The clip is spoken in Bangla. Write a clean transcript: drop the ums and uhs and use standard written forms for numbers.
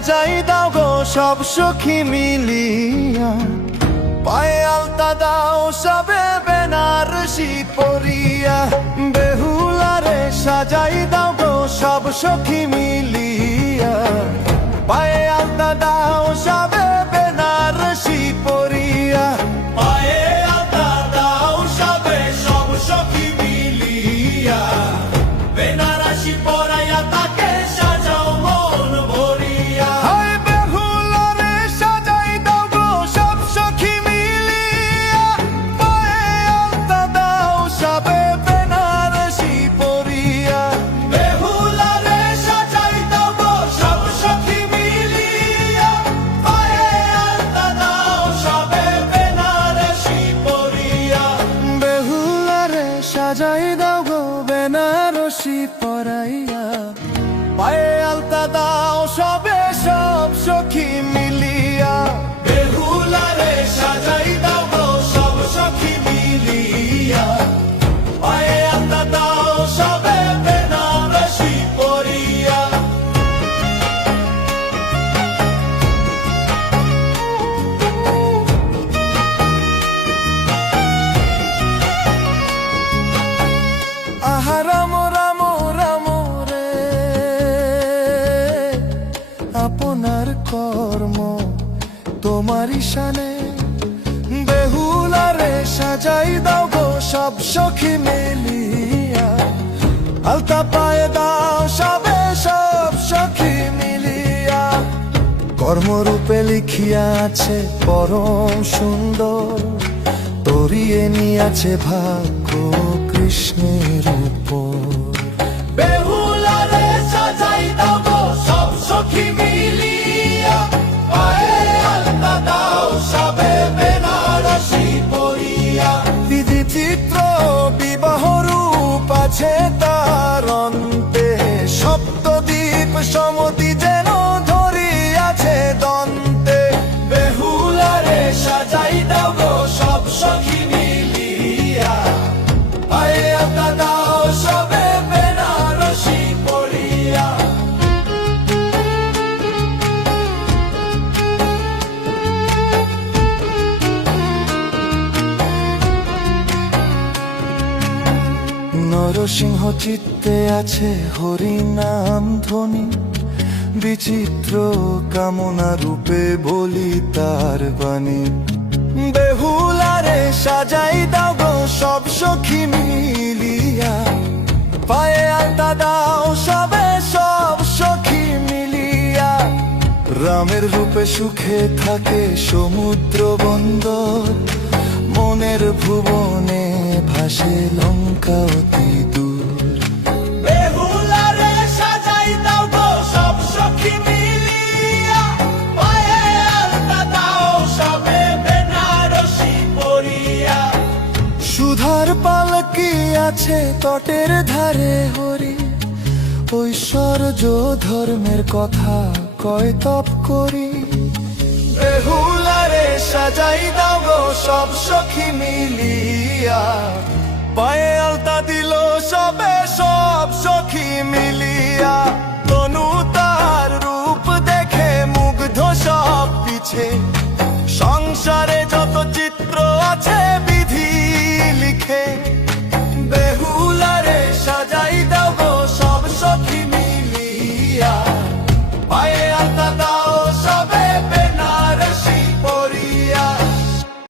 সাজাই দাও গো সব সখী মিলিয়া, পায়ে আলতা দাও সবে বেনারসি পরিয়া। বেহুলারে সাজাই দাও গো সব সখী মিলিয়া, পায়ে আলতা দাও সবে বেনারসি পরিয়া। পায়ে আলতা দাও সবে সব সখী মিলিয়া, বেনারসি পরাইয়া তাকে সাজাও মন ভরিয়া। হায় বেহুলারে সাজাই দাও গো সব সখী মিলিয়া, পায়ে আলতা দাও সবে বেনারসি পরিয়া। বেহুলারে সাজাই দাও গো সব সখী মিলিয়া, পায়ে আলতা দাও সবে বেনারসি পরিয়া। বেহুলারে সাজাই দাও গো বেনারসি পরাইয়া, পায়ে আলতা দাও সবে সব সখী মিলিয়া। বেহুলারে সাজাই দাও গো সব সখী মিলিয়া, পায়ে আলতা দাও সবে বেনারসি পরিয়া। আহা রাম রাম রাম রে, আপনার কর্ম তোমারই শানে। বেহুলারে সাজাই দাও গো সব সখী মিলিয়া, আলতা পায়ে দাও সবে সব সখী মিলিয়া। কর্মরূপে লিখিয়া আছে পরম সুন্দর, তরিয়ে নিয়াছে ভাগ্য কৃষ্ণের উপর। বেহুলারে সাজাই দাও গো সব সখী মিলিয়া, পায়ে আলতা দাও সবে বেনারসি পরিয়া। বিধি চিত্র বিবাহ রূপ আছে তার অন্তে, সপ্তদ্বীপ সমতি যেন ধরিয়াছে দন্তে। বেহুলারে সাজাই দাও গো সব সখী মিলিয়া, পায়ে আলতা দাও সবে বেনারসি পরিয়া। নরসিংহ চিত্তে আছে হরি নাম ধ্বনি, বিচিত্র কামনা রূপে বলি তার বাণী। বেহুলারে সাজাই দাও গো সব সখী মিলিয়া, পায়ে আলতা দাও সবে সব সখী মিলিয়া। রামের রূপে সুখে থাকে সমুদ্র বন্দর, মনের ভুবনে ভাসে লঙ্কা অতি দূর। বেহুলারে সাজাই দাও গো সব সখী মিলিয়া, পায়ে আলতা দাও সবে বেনারসি পরিয়া। সুধার পালকি আছে তটের ধারে হরি, ঐশ্বর্য ধর্মের কথা কয় তপ করি। বেহুলারে সাজাই দাও গো সব সখী মিলিয়া, পায়ে আলতা দিল সবে সব সখী মিলিয়া। তনু তার রূপ দেখে মুগ্ধ সব পিছে, সংসারে যত চিত্র আছে বিধি লিখে।